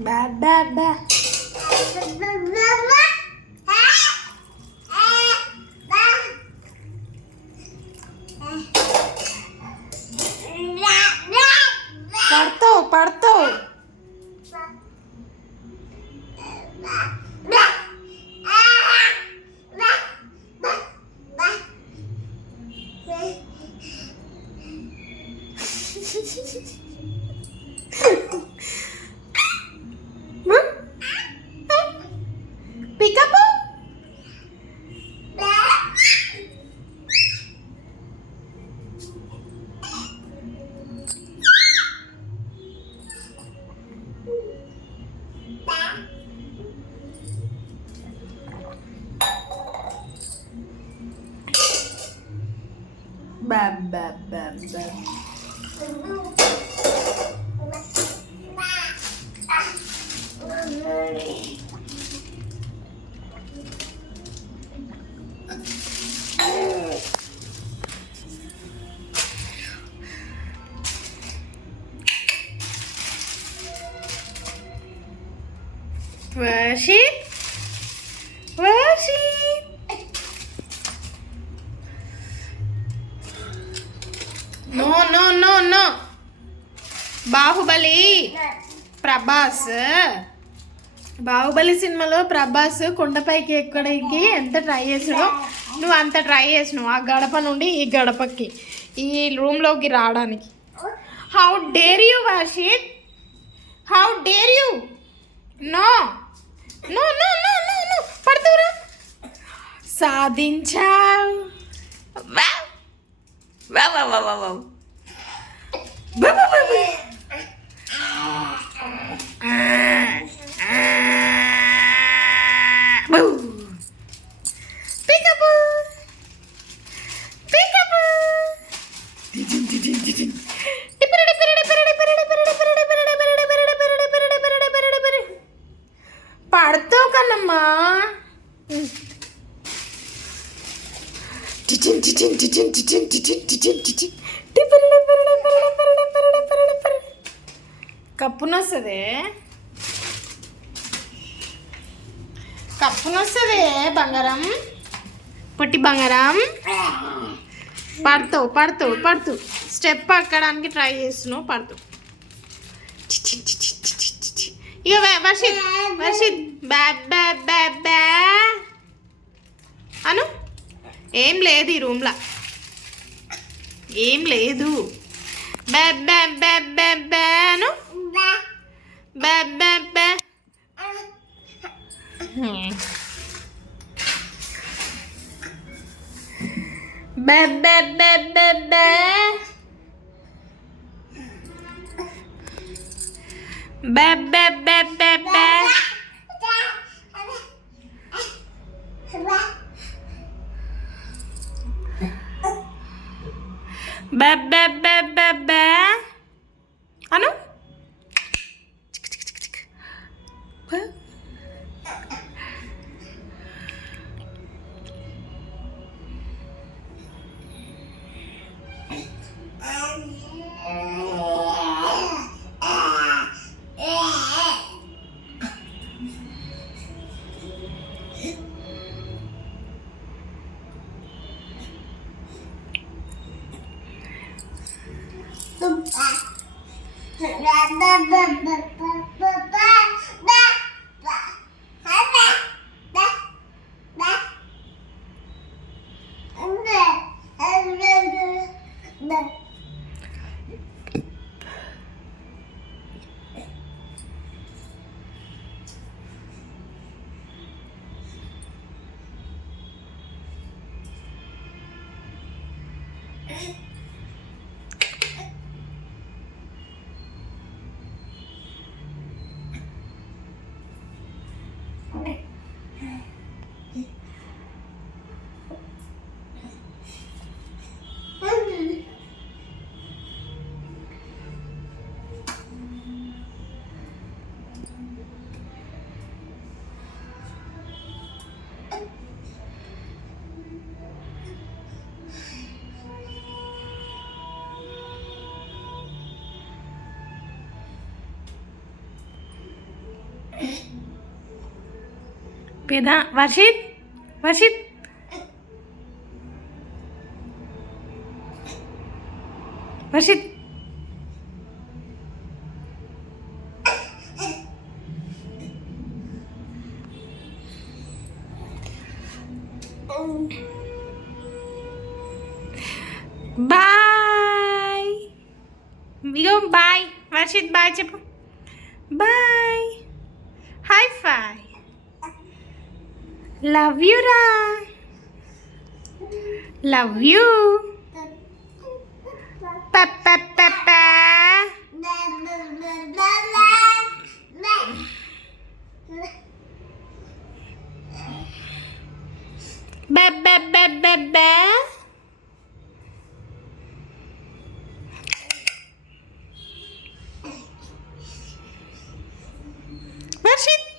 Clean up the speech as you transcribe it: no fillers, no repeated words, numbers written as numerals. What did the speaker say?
బా బా బా. పడతావు పడతావు. పికప్ బా బా బా బా. Varshith Varshith no no no no. Baahubali Baahubali సినిమాలో ప్రభాస్ కొండపైకి ఎక్కడానికి ఎంత ట్రై చేసాడో నువ్వు అంత ట్రై చేసినావు ఆ గడప నుండి ఈ గడపకి ఈ రూమ్లోకి రావడానికి. How dare you Varshith, how dare you. No no no no no no. పడుతురా. సాధించావు. Wow wow wow wow wow. పడతావు కన్నమ్మా. కప్పునొస్తుంది బంగారం, పొట్టి బంగారం. పడుతావు పడుతావు పడుతూ స్టెప్ ఎక్కడానికి ట్రై చేస్తున్నావు. పడుతూ ఇక వర్షిత్ వర్షిత్ బ్యా బ్యా బ్యా బ్యా అను. ఏం లేదు ఈ రూమ్లో, ఏం లేదు. బ్యా బ్యా బ్యా బ్యా బ్యా అను. బ్యా బ్యా బ్యా. బ్యా బ్యా బ్యా బ్యా బ్యా. Ba ba ba ba ba. Ba ba ba ba ba. Anu? పెదా వర్షిత్ వర్షిత్ వర్షిత్ బాయ్ ఇగో బాయ్ వర్షిత్ బాయ్ చెప్పు bye high five love you రా లవ్ యూ వర్షిత్